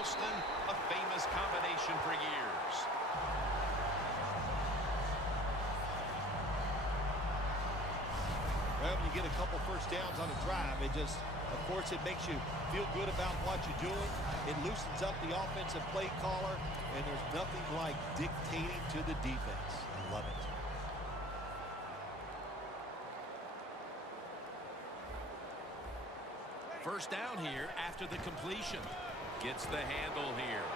Golston, a famous combination for years. Well, when you get a couple first downs on a drive, of course, it makes you feel good about what you're doing. It loosens up the offensive play caller, and there's nothing like dictating to the defense. I love it. First down here after the completion. Gets the handle here.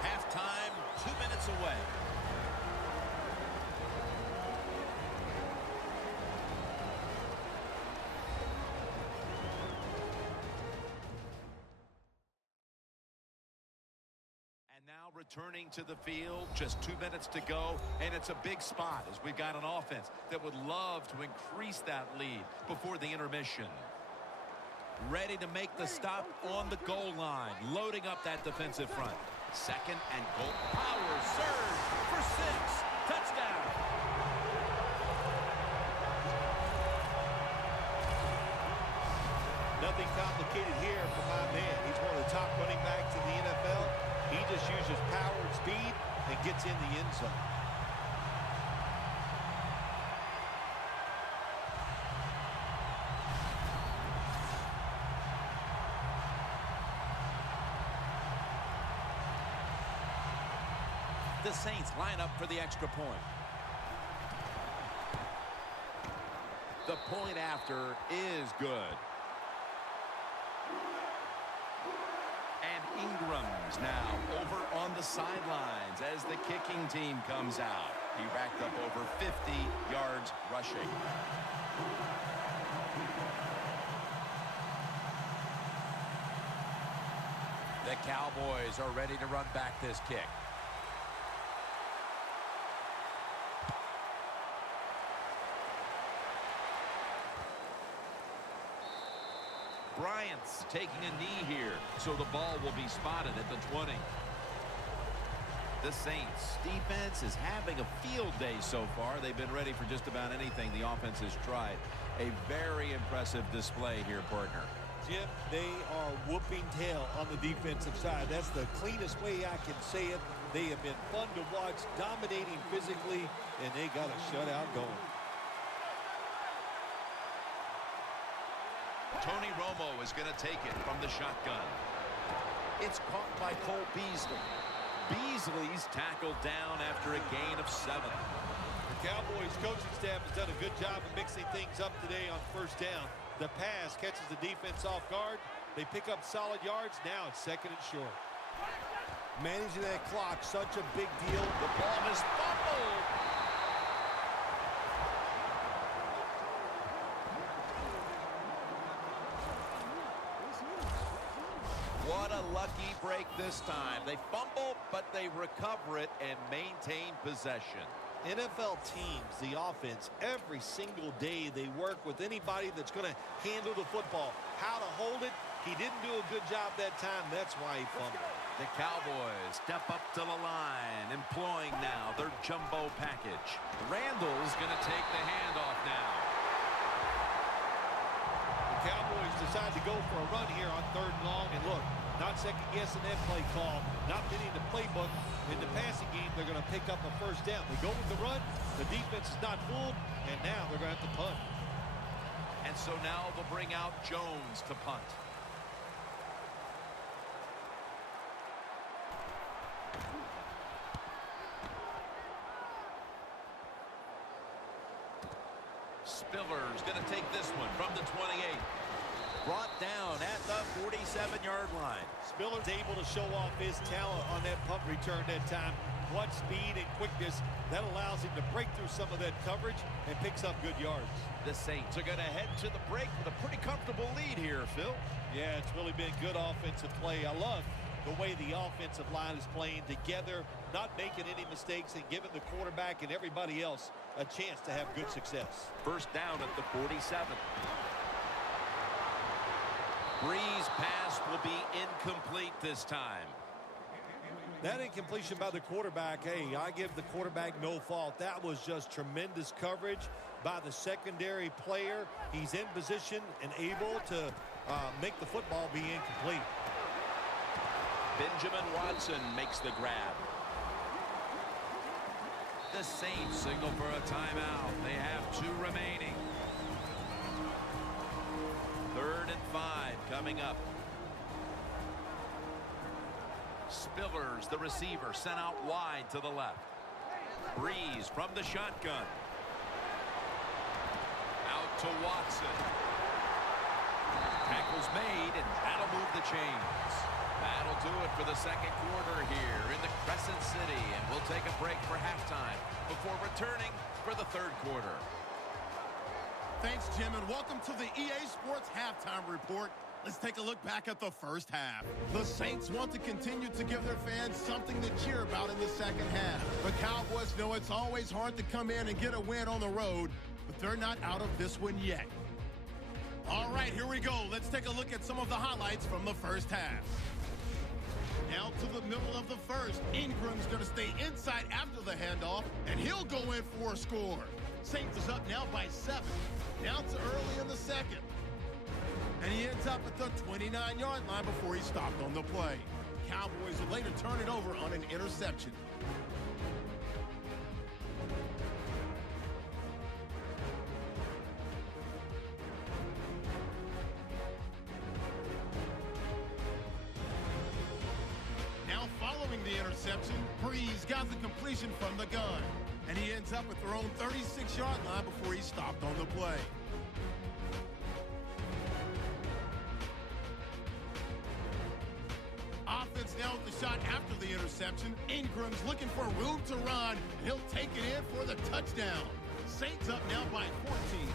Halftime, 2 minutes away. And now returning to the field, just 2 minutes to go, and it's a big spot as we've got an offense that would love to increase that lead before the intermission. Ready to make the stop on the goal line, loading up that defensive front. Second and goal. Power surge for 6. Touchdown. Nothing complicated here for my man. He's one of the top running backs in the NFL. He just uses power and speed and gets in the end zone. The Saints line up for the extra point. The point after is good. And Ingram's now over on the sidelines as the kicking team comes out. He racked up over 50 yards rushing. The Cowboys are ready to run back this kick. Bryant's taking a knee here, so the ball will be spotted at the 20. The Saints defense is having a field day so far. They've been ready for just about anything the offense has tried. A very impressive display here, partner. Jim, they are whooping tail on the defensive side. That's the cleanest way I can say it. They have been fun to watch, dominating physically, and they got a shutout going. Tony Romo is going to take it from the shotgun. It's caught by Cole Beasley. Beasley's tackled down after a gain of 7. The Cowboys coaching staff has done a good job of mixing things up today on first down. The pass catches the defense off guard. They pick up solid yards. Now it's second and short. Managing that clock, such a big deal. The ball is fumbled. What a lucky break this time. They fumble, but they recover it and maintain possession. NFL teams, the offense, every single day they work with anybody that's going to handle the football. How to hold it, he didn't do a good job that time. That's why he fumbled. The Cowboys step up to the line, employing now their jumbo package. Randall's going to take the handoff now. The Cowboys decide to go for a run here on 3rd and long, and look, not second-guessing that play call, not fitting the playbook. In the passing game, they're going to pick up a first down. They go with the run, the defense is not fooled, and now they're going to have to punt. And so now they'll bring out Jones to punt. Spiller's going to take this one from the 28. Brought down at the 47-yard line. Spiller's able to show off his talent on that punt return that time. What speed and quickness. That allows him to break through some of that coverage and picks up good yards. The Saints are going to head to the break with a pretty comfortable lead here, Phil. Yeah, it's really been good offensive play. I love the way the offensive line is playing together, not making any mistakes, and giving the quarterback and everybody else a chance to have good success. First down at the 47. Bree's pass will be incomplete this time. That incompletion by the quarterback, hey, I give the quarterback no fault. That was just tremendous coverage by the secondary player. He's in position and able to make the football be incomplete. Benjamin Watson makes the grab. The Saints signal for a timeout. They have 2 remaining. 3rd and 5 coming up. Spillers, the receiver, sent out wide to the left. Breeze from the shotgun. Out to Watson. Tackle's made, and that'll move the chains. That'll do it for the second quarter here in the Crescent City, and we'll take a break for halftime before returning for the 3rd quarter. Thanks, Jim, and welcome to the EA Sports Halftime Report. Let's take a look back at the first half. The Saints want to continue to give their fans something to cheer about in the second half. The Cowboys know it's always hard to come in and get a win on the road, but they're not out of this one yet. All right, here we go. Let's take a look at some of the highlights from the first half. Now to the middle of the first. Ingram's going to stay inside after the handoff, and he'll go in for a score. Saints is up now by 7. Down to early in the second. And he ends up at the 29-yard line before he stopped on the play. Cowboys will later turn it over on an interception. Now following the interception, Breeze got the completion from the gun. And he ends up at their own 36-yard line before he stopped on the play. Offense now with the shot after the interception. Ingram's looking for room to run. He'll take it in for the touchdown. Saints up now by 14.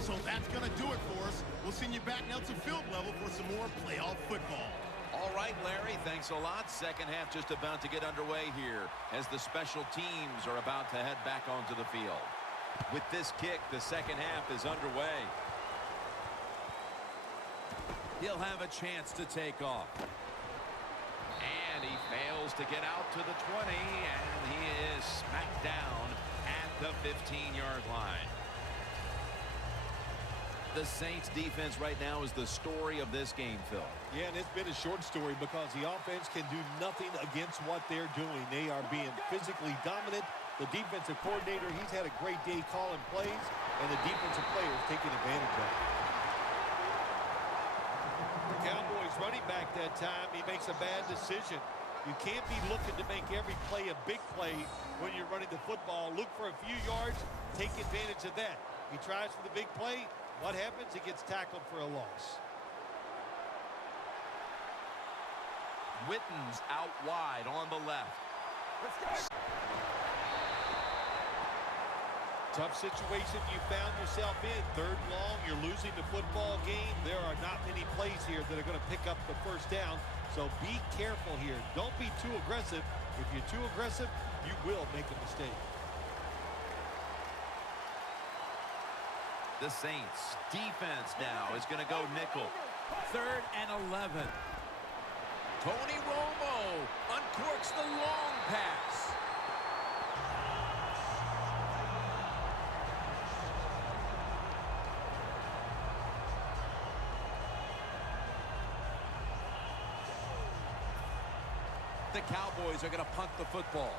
So that's going to do it for us. We'll send you back now to field level for some more playoff football. All right, Larry, thanks a lot. Second half just about to get underway here as the special teams are about to head back onto the field. With this kick, the second half is underway. He'll have a chance to take off. And he fails to get out to the 20, and he is smacked down at the 15-yard line. The Saints defense right now is the story of this game, Phil. Yeah, and it's been a short story because the offense can do nothing against what they're doing. They are being physically dominant. The defensive coordinator, he's had a great day calling plays, and the defensive players taking advantage of it. The Cowboys running back that time, he makes a bad decision. You can't be looking to make every play a big play when you're running the football. Look for a few yards, take advantage of that. He tries for the big play. What happens? He gets tackled for a loss. Witten's out wide on the left. Tough situation you found yourself in. 3rd and long, you're losing the football game. There are not many plays here that are going to pick up the first down. So be careful here. Don't be too aggressive. If you're too aggressive, you will make a mistake. The Saints defense now is going to go nickel. 3rd and 11. Tony Romo uncorks the long pass. The Cowboys are going to punt the football.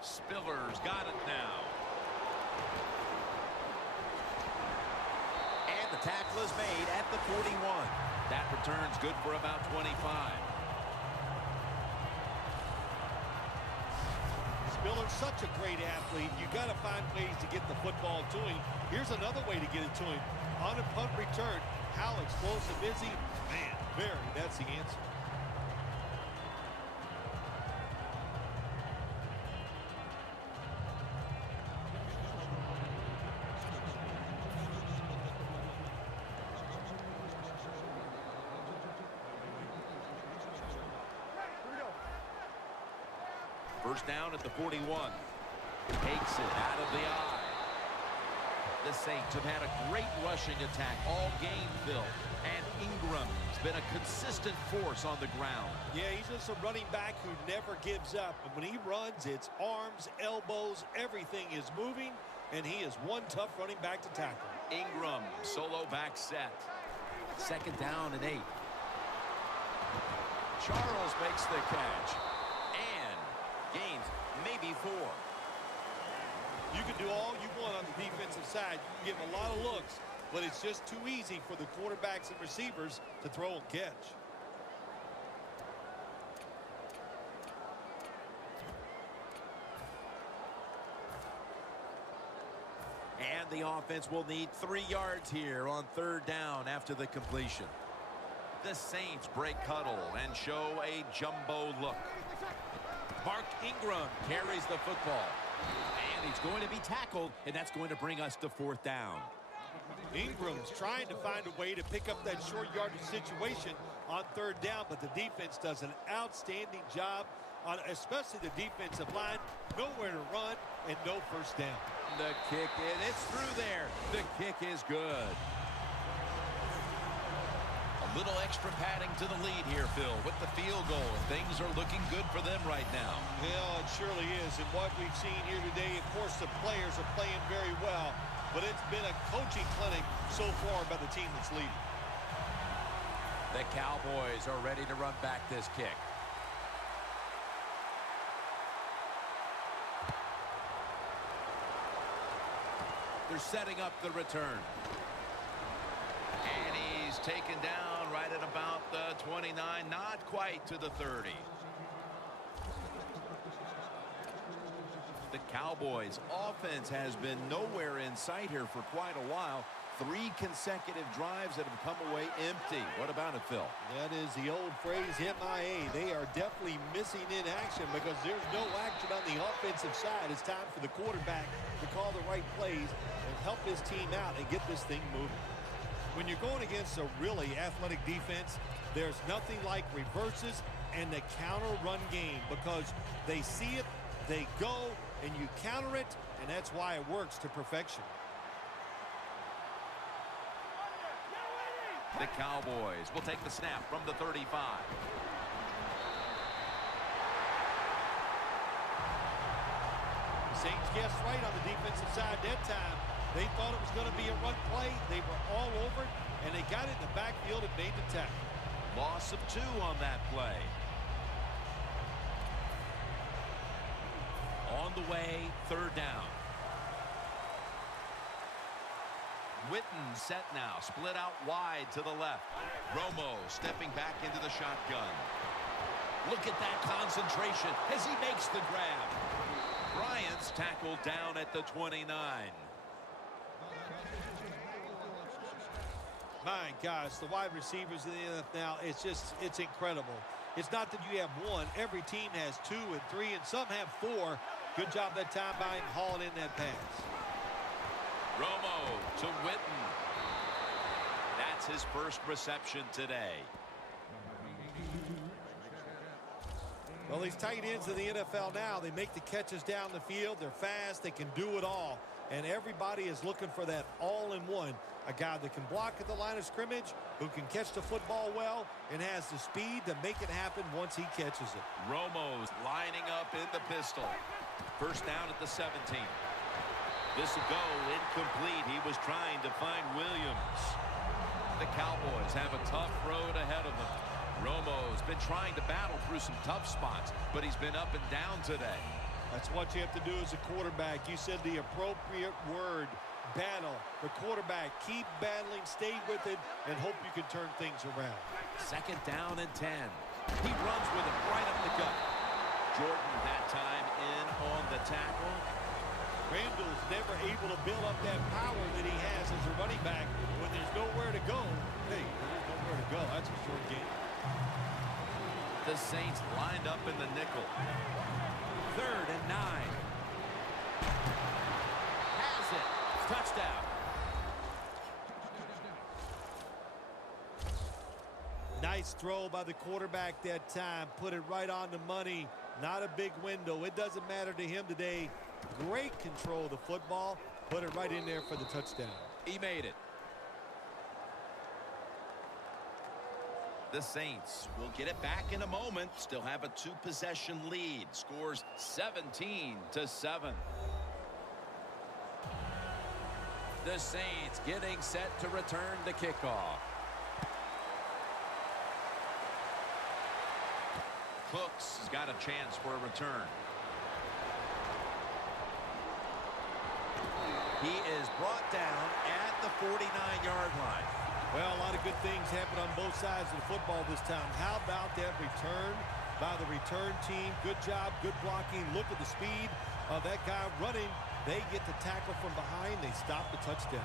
Spillers got it now. And the tackle is made at the 41. That return's good for about 25. Spiller's such a great athlete. You got to find ways to get the football to him. Here's another way to get it to him. On a punt return, how explosive is he? Man, very. That's the answer. First down at the 41. Takes it out of the eye. The Saints have had a great rushing attack all game, Phil. And Ingram's been a consistent force on the ground. Yeah, he's just a running back who never gives up. And when he runs, it's arms, elbows, everything is moving. And he is one tough running back to tackle. Ingram, solo back set. 2nd down and 8. Charles makes the catch. And gains maybe 4. You can do all you want on the defensive side. You can give a lot of looks, but it's just too easy for the quarterbacks and receivers to throw and catch. And the offense will need 3 yards here on 3rd down after the completion. The Saints break huddle and show a jumbo look. Mark Ingram carries the football. And he's going to be tackled, and that's going to bring us to 4th down. Ingram's trying to find a way to pick up that short yardage situation on 3rd down, but the defense does an outstanding job on especially the defensive line. Nowhere to run and no 1st down. The kick, and it's through there. The kick is good. A little extra padding to the lead here, Phil, with the field goal. Things are looking good for them right now. Yeah, it surely is. And what we've seen here today, of course, the players are playing very well, but it's been a coaching clinic so far by the team that's leading. The Cowboys are ready to run back this kick. They're setting up the return. And he's taken down right at about the 29, not quite to the 30. The Cowboys' offense has been nowhere in sight here for quite a while. 3 consecutive drives that have come away empty. What about it, Phil? That is the old phrase, MIA. They are definitely missing in action because there's no action on the offensive side. It's time for the quarterback to call the right plays and help his team out and get this thing moving. When you're going against a really athletic defense, there's nothing like reverses and the counter run game because they see it, they go, and you counter it, and that's why it works to perfection. The Cowboys will take the snap from the 35. Saints guessed right on the defensive side that time. They thought it was going to be a run play. They were all over it, and they got it in the backfield and made the tackle. Loss of 2 on that play. On the way, 3rd down. Witten set now, split out wide to the left. Romo stepping back into the shotgun. Look at that concentration as he makes the grab. Bryant's tackled down at the 29. My gosh, the wide receivers in the NFL, it's incredible. It's not that you have one. Every team has 2 and 3, and some have 4. Good job that time by him hauling in that pass. Romo to Witten. That's his first reception today. Well, these tight ends in the NFL now, they make the catches down the field. They're fast. They can do it all. And everybody is looking for that all-in-one. A guy that can block at the line of scrimmage, who can catch the football well, and has the speed to make it happen once he catches it. Romo's lining up in the pistol. 1st down at the 17. This will go incomplete. He was trying to find Williams. The Cowboys have a tough road ahead of them. Romo's been trying to battle through some tough spots, but he's been up and down today. That's what you have to do as a quarterback. You said the appropriate word, battle. The quarterback, keep battling, stay with it, and hope you can turn things around. 2nd down and 10. He runs with it right up the gut. Jordan that time in on the tackle. Randall's never able to build up that power that he has as a running back. When there's nowhere to go, hey, there's nowhere to go. That's a short game. The Saints lined up in the nickel. 3rd and 9. Has it. Touchdown. Nice throw by the quarterback that time. Put it right on the money. Not a big window. It doesn't matter to him today. Great control of the football. Put it right in there for the touchdown. He made it. The Saints will get it back in a moment. Still have a 2-possession lead. Scores 17-7. The Saints getting set to return the kickoff. Cooks has got a chance for a return. He is brought down at the 49-yard line. Well, a lot of good things happen on both sides of the football this time. How about that return by the return team? Good job, good blocking. Look at the speed of that guy running. They get the tackle from behind. They stop the touchdown.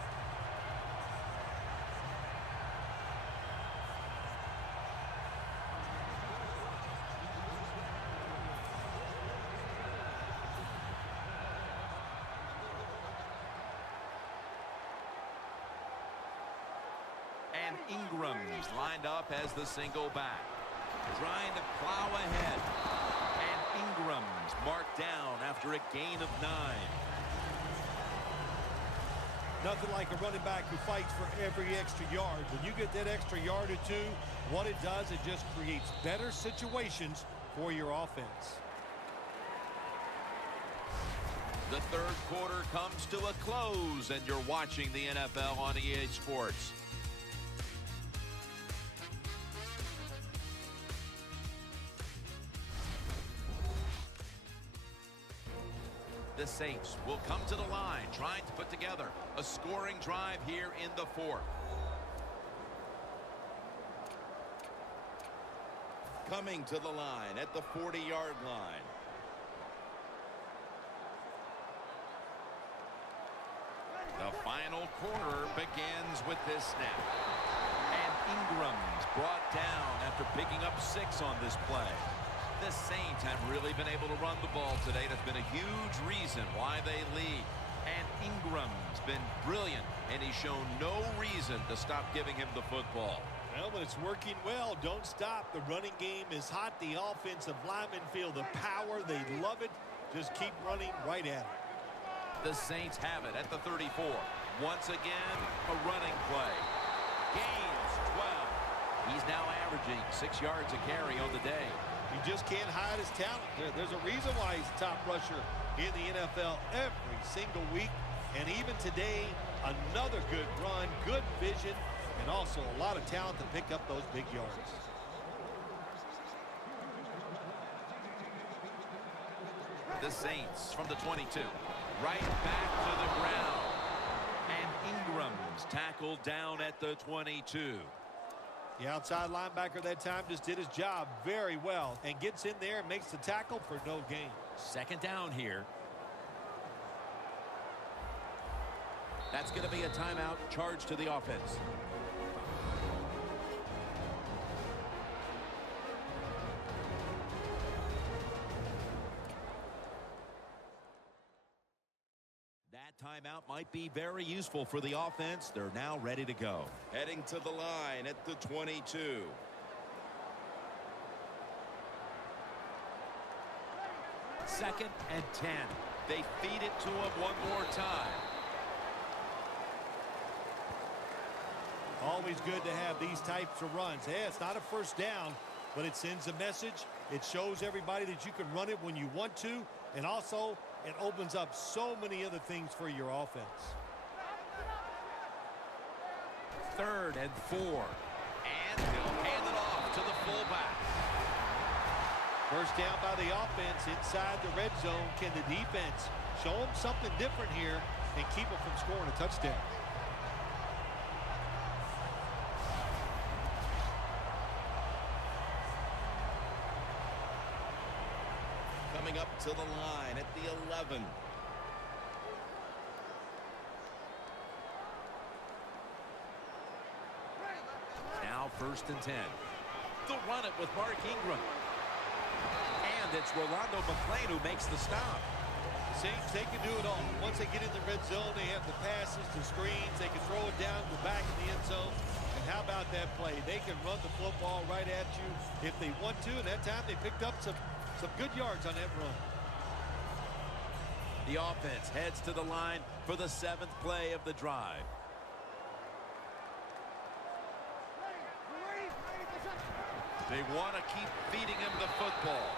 And Ingram's lined up as the single back. Trying to plow ahead. And Ingram's marked down after a gain of 9. Nothing like a running back who fights for every extra yard. When you get that extra yard or two, what it does, it just creates better situations for your offense. The third quarter comes to a close, and you're watching the NFL on EA Sports. The Saints will come to the line, trying to put together a scoring drive here in the fourth. Coming to the line at the 40-yard line. The final quarter begins with this snap. And Ingram's brought down after picking up 6 on this play. The Saints have really been able to run the ball today. That's been a huge reason why they lead. And Ingram's been brilliant, and he's shown no reason to stop giving him the football. Well, when it's working well, don't stop. The running game is hot. The offensive linemen feel the power. They love it. Just keep running right at it. The Saints have it at the 34. Once again, a running play. Gains 12. He's now averaging 6 yards a carry on the day. You just can't hide his talent. There's a reason why he's a top rusher in the NFL every single week. And even today, another good run, good vision, and also a lot of talent to pick up those big yards. The Saints from the 22. Right back to the ground. And Ingram's tackled down at the 22. The outside linebacker that time just did his job very well and gets in there and makes the tackle for no gain. Second down here. That's going to be a timeout charged to the offense. Timeout might be very useful for the offense. They're now ready to go. Heading to the line at the 22. Second and 10. They feed it to him one more time. Always good to have these types of runs. Hey, it's not a first down, but it sends a message. It shows everybody that you can run it when you want to, and also it opens up so many other things for your offense. Third and 4. And he'll hand it off to the fullback. First down by the offense inside the red zone. Can the defense show them something different here and keep them from scoring a touchdown? Coming up to the line at the 11. Now first and 10. They'll run it with Mark Ingram. And it's Rolando McClain who makes the stop. Saints, they can do it all. Once they get in the red zone, they have the passes, the screens. They can throw it down the back of the end zone. And how about that play? They can run the football right at you if they want to. And that time they picked up some good yards on that run. The offense heads to the line for the 7th play of the drive. They want to keep feeding him the football.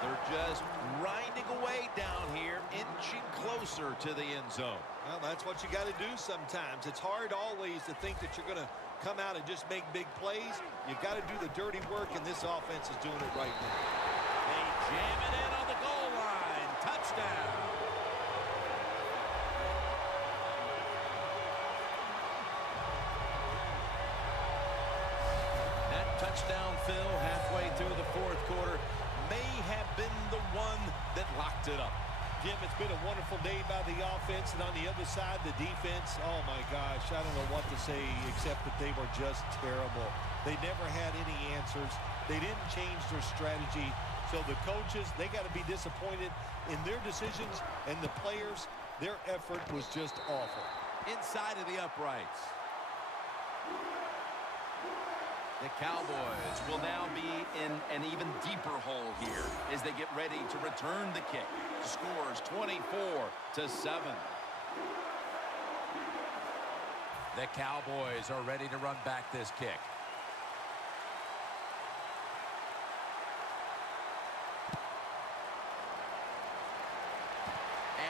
They're just grinding away down here, inching closer to the end zone. Well, that's what you got to do sometimes. It's hard always to think that you're going to come out and just make big plays. You've got to do the dirty work, and this offense is doing it right now. They jam it in on the goal line. Touchdown. That touchdown, Phil, halfway through the 4th quarter, may have been the one that locked it up. Jim, it's been a wonderful day by the offense, and on the other side, the defense, oh my gosh, I don't know what to say except that they were just terrible. They never had any answers. They didn't change their strategy. So the coaches, they got to be disappointed in their decisions, and the players, their effort was just awful. Inside of the uprights. The Cowboys will now be in an even deeper hole here as they get ready to return the kick. Scores 24-7. The Cowboys are ready to run back this kick.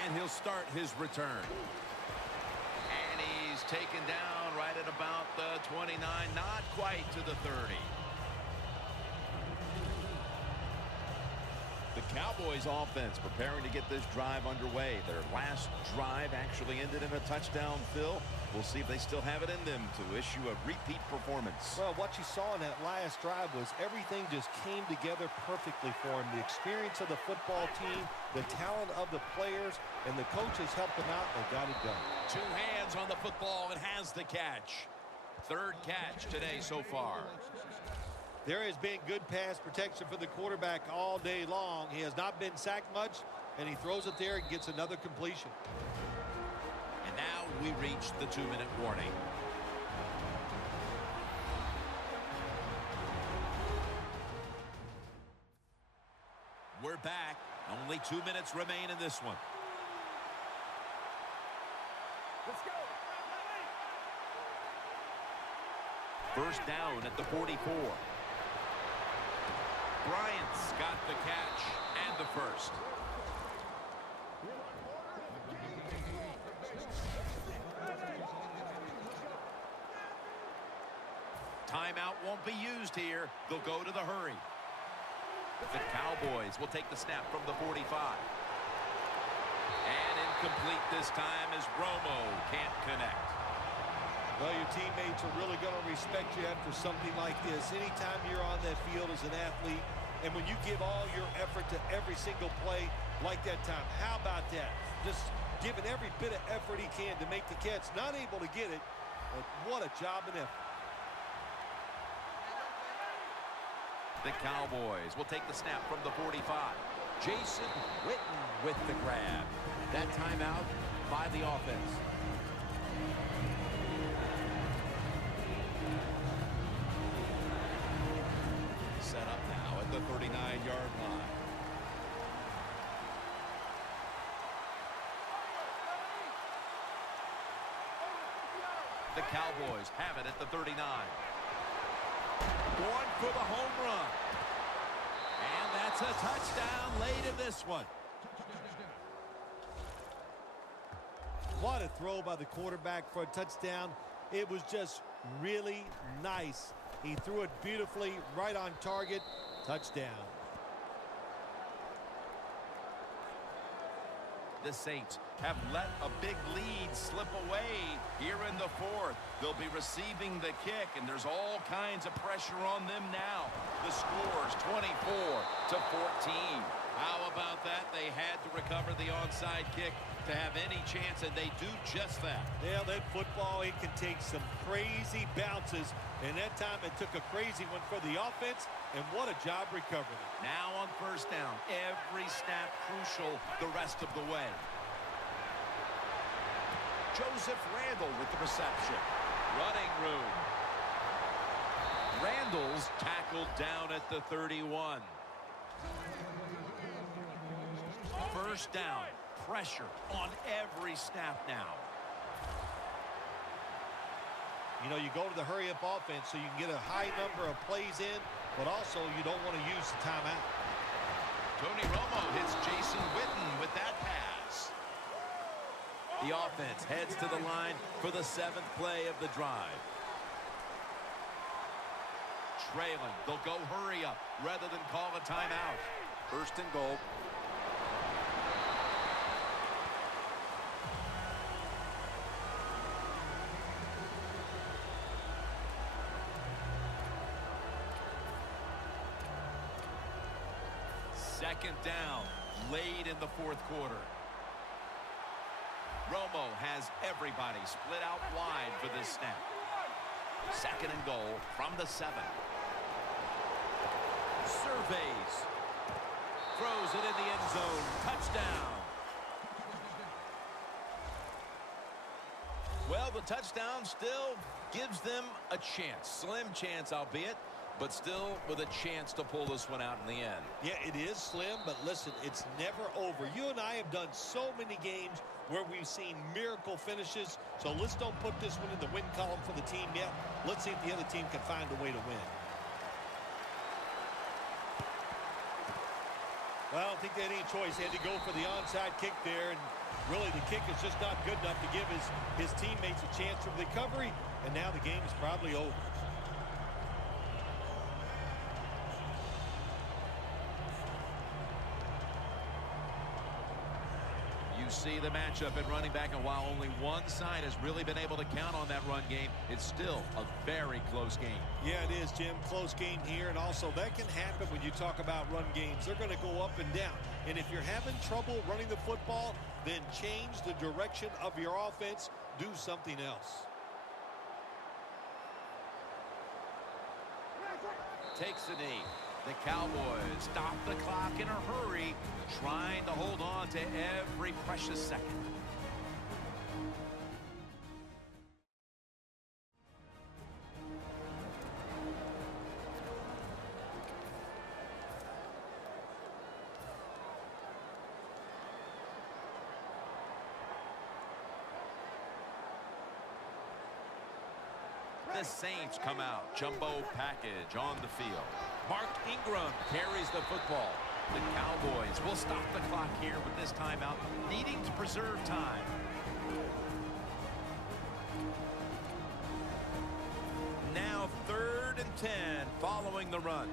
And he'll start his return. And he's taken down right at about the 29, not quite to the 30. The Cowboys offense preparing to get this drive underway. Their last drive actually ended in a touchdown, Phil. We'll see if they still have it in them to issue a repeat performance. Well, what you saw in that last drive was everything just came together perfectly for him. The experience of the football team, the talent of the players, and the coaches helped them out. They got it done. 2 hands on the football and has the catch. 3rd catch today so far. There has been good pass protection for the quarterback all day long. He has not been sacked much, and he throws it there and gets another completion. And now we reach the 2-minute warning. We're back. Only 2 minutes remain in this one. Let's go. First down at the 44. Bryant's got the catch and the first. Timeout won't be used here. They'll go to the hurry. The Cowboys will take the snap from the 45. And incomplete this time as Romo can't connect. Well, your teammates are really going to respect you after something like this. Anytime you're on that field as an athlete, and when you give all your effort to every single play like that time, how about that? Just giving every bit of effort he can to make the catch. Not able to get it, but what a job and effort. The Cowboys will take the snap from the 45. Jason Witten with the grab. That timeout by the offense. Set up now at the 39-yard line. The Cowboys have it at the 39. Going for the home run. And that's a touchdown late in this one. What a throw by the quarterback for a touchdown. It was just really nice. He threw it beautifully, right on target. Touchdown. The Saints have let a big lead slip away here in the 4th. They'll be receiving the kick, and there's all kinds of pressure on them now. The score's 24-14. How about that? They had to recover the onside kick to have any chance, and they do just that. Yeah, that football, it can take some crazy bounces, and that time it took a crazy one for the offense, and what a job recovering. Now on first down, every snap crucial the rest of the way. Joseph Randle with the reception. Running room. Randle's tackled down at the 31. First down. Pressure on every snap now. You know, you go to the hurry-up offense so you can get a high number of plays in, but also you don't want to use the timeout. Tony Romo hits Jason Witten with that pass. The offense heads to the line for the 7th play of the drive. Trailing. They'll go hurry up rather than call a timeout. First and goal. Second down, late in the 4th quarter. Romo has everybody split out wide for this snap. Second and goal from the 7. Surveys. Throws it in the end zone. Touchdown. Well, the touchdown still gives them a chance. Slim chance, albeit, but still with a chance to pull this one out in the end. Yeah, it is slim, but listen, it's never over. You and I have done so many games where we've seen miracle finishes, so let's don't put this one in the win column for the team yet. Let's see if the other team can find a way to win. Well, I don't think they had any choice. They had to go for the onside kick there, and really the kick is just not good enough to give his teammates a chance for recovery, and now the game is probably over. See the matchup at running back, and while only one side has really been able to count on that run game, it's still a very close game. Yeah, it is, Jim. Close game here, and also that can happen when you talk about run games. They're going to go up and down, and if you're having trouble running the football, then change the direction of your offense. Do something else. Takes the knee. The Cowboys stop the clock in a hurry, trying to hold on to every precious second. The Saints come out. Jumbo package on the field. Mark Ingram carries the football. The Cowboys will stop the clock here with this timeout, needing to preserve time. Now 3rd and 10 following the run.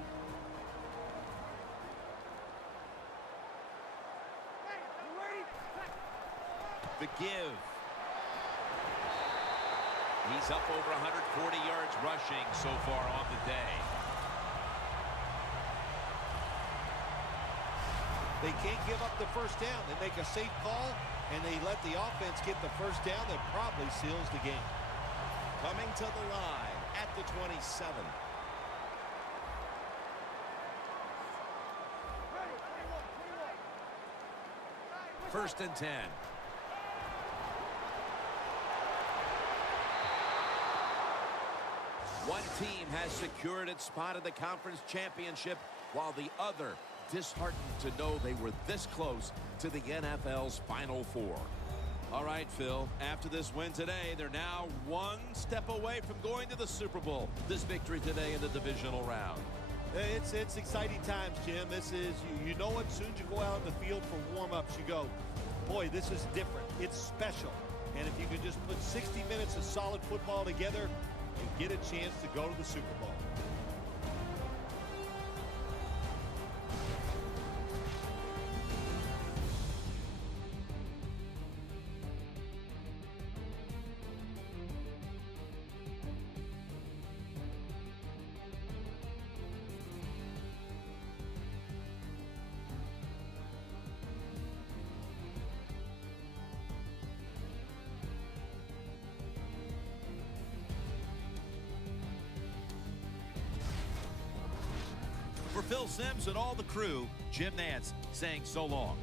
The give. He's up over 140 yards rushing so far on the day. They can't give up the first down. They make a safe call, and they let the offense get the first down. That probably seals the game. Coming to the line at the 27. First and 10. One team has secured its spot in the conference championship, while the other disheartened to know they were this close to the NFL's Final Four. All right, Phil, after this win today, they're now one step away from going to the Super Bowl. This victory today in the divisional round. It's exciting times, Jim. This is, you know what, as soon as you go out on the field for warm-ups, you go, boy, this is different. It's special. And if you could just put 60 minutes of solid football together, you get a chance to go to the Super Bowl. For Phil Simms and all the crew, Jim Nantz saying so long.